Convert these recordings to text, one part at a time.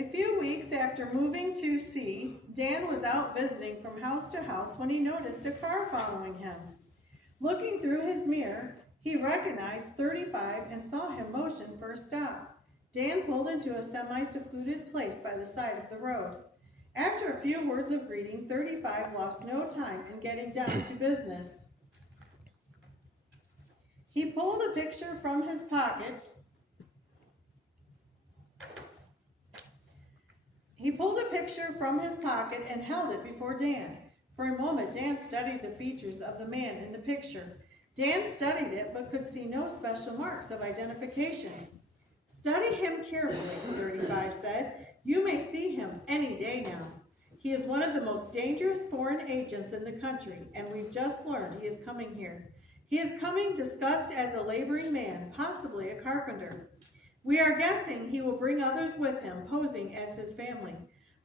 A few weeks after moving to C, Dan was out visiting from house to house when he noticed a car following him. Looking through his mirror, he recognized 35 and saw him motion for a stop. Dan pulled into a semi-secluded place by the side of the road. After a few words of greeting, 35 lost no time in getting down to business. He pulled a picture from his pocket. And held it before Dan. For a moment, Dan studied the features of the man in the picture. Dan studied it, but could see no special marks of identification. "Study him carefully," 35 said. "You may see him any day now. He is one of the most dangerous foreign agents in the country, and we've just learned he is coming here. He is coming disguised as a laboring man, possibly a carpenter. We are guessing he will bring others with him, posing as his family.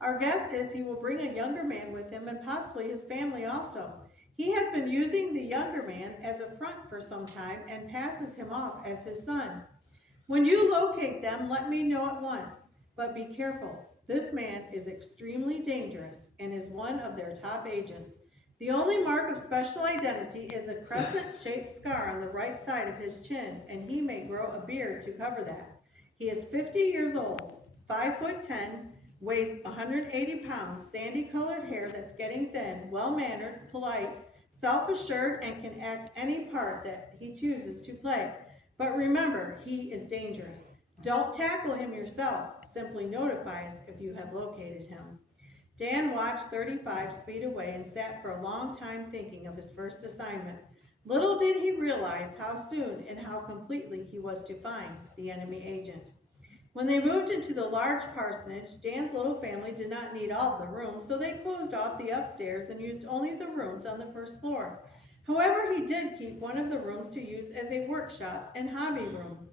Our guess is he will bring a younger man with him and possibly his family also. He has been using the younger man as a front for some time and passes him off as his son. When you locate them, let me know at once, but be careful. This man is extremely dangerous and is one of their top agents. The only mark of special identity is a crescent-shaped scar on the right side of his chin, and he may grow a beard to cover that. He is 50 years old, 5'10", weighs 180 pounds, sandy-colored hair that's getting thin, well-mannered, polite, self-assured, and can act any part that he chooses to play. But remember, he is dangerous. Don't tackle him yourself. Simply notify us if you have located him." Dan watched 35 speed away and sat for a long time thinking of his first assignment. Little did he realize how soon and how completely he was to find the enemy agent. When they moved into the large parsonage, Dan's little family did not need all of the rooms, so they closed off the upstairs and used only the rooms on the first floor. However, he did keep one of the rooms to use as a workshop and hobby room.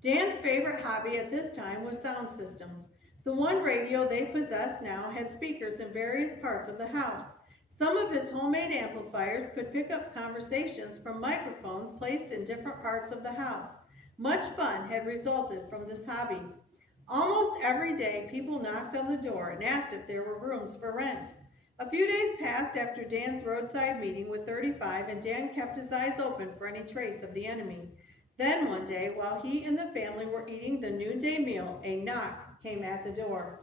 Dan's favorite hobby at this time was sound systems. The one radio they possessed now had speakers in various parts of the house. Some of his homemade amplifiers could pick up conversations from microphones placed in different parts of the house. Much fun had resulted from this hobby. Almost every day, people knocked on the door and asked if there were rooms for rent. A few days passed after Dan's roadside meeting with 35, and Dan kept his eyes open for any trace of the enemy. Then one day, while he and the family were eating the noonday meal, a knock came at the door.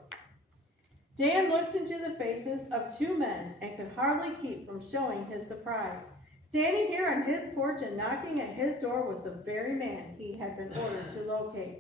Dan looked into the faces of two men and could hardly keep from showing his surprise. Standing here on his porch and knocking at his door was the very man he had been ordered to locate.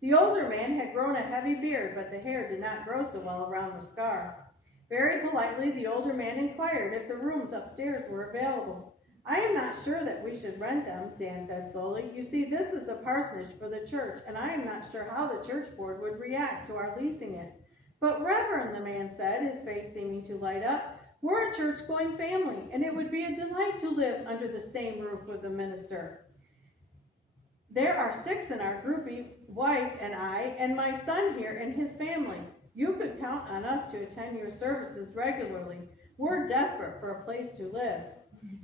The older man had grown a heavy beard, but the hair did not grow so well around the scar. Very politely, the older man inquired if the rooms upstairs were available. "I am not sure that we should rent them," Dan said slowly. "You see, this is a parsonage for the church, and I am not sure how the church board would react to our leasing it." "But Reverend," the man said, his face seeming to light up, "we're a church-going family, and it would be a delight to live under the same roof with the minister. There are 6 in our groupie, wife and I, and my son here and his family. You could count on us to attend your services regularly. We're desperate for a place to live."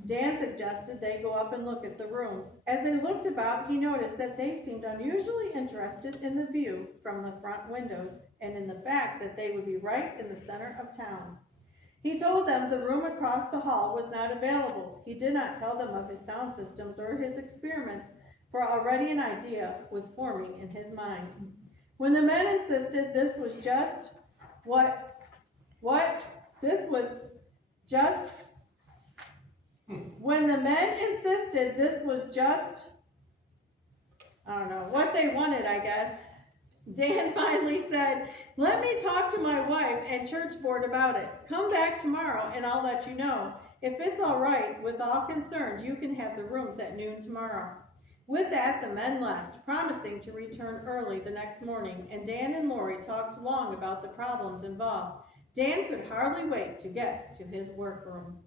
Dan suggested they go up and look at the rooms. As they looked about, he noticed that they seemed unusually interested in the view from the front windows and in the fact that they would be right in the center of town. He told them the room across the hall was not available. He did not tell them of his sound systems or his experiments, for already an idea was forming in his mind. When the men insisted this was just what they wanted, I guess, Dan finally said, "Let me talk to my wife and church board about it. Come back tomorrow and I'll let you know. If it's all right with all concerned, you can have the rooms at noon tomorrow." With that, the men left, promising to return early the next morning, and Dan and Lori talked long about the problems involved. Dan could hardly wait to get to his workroom.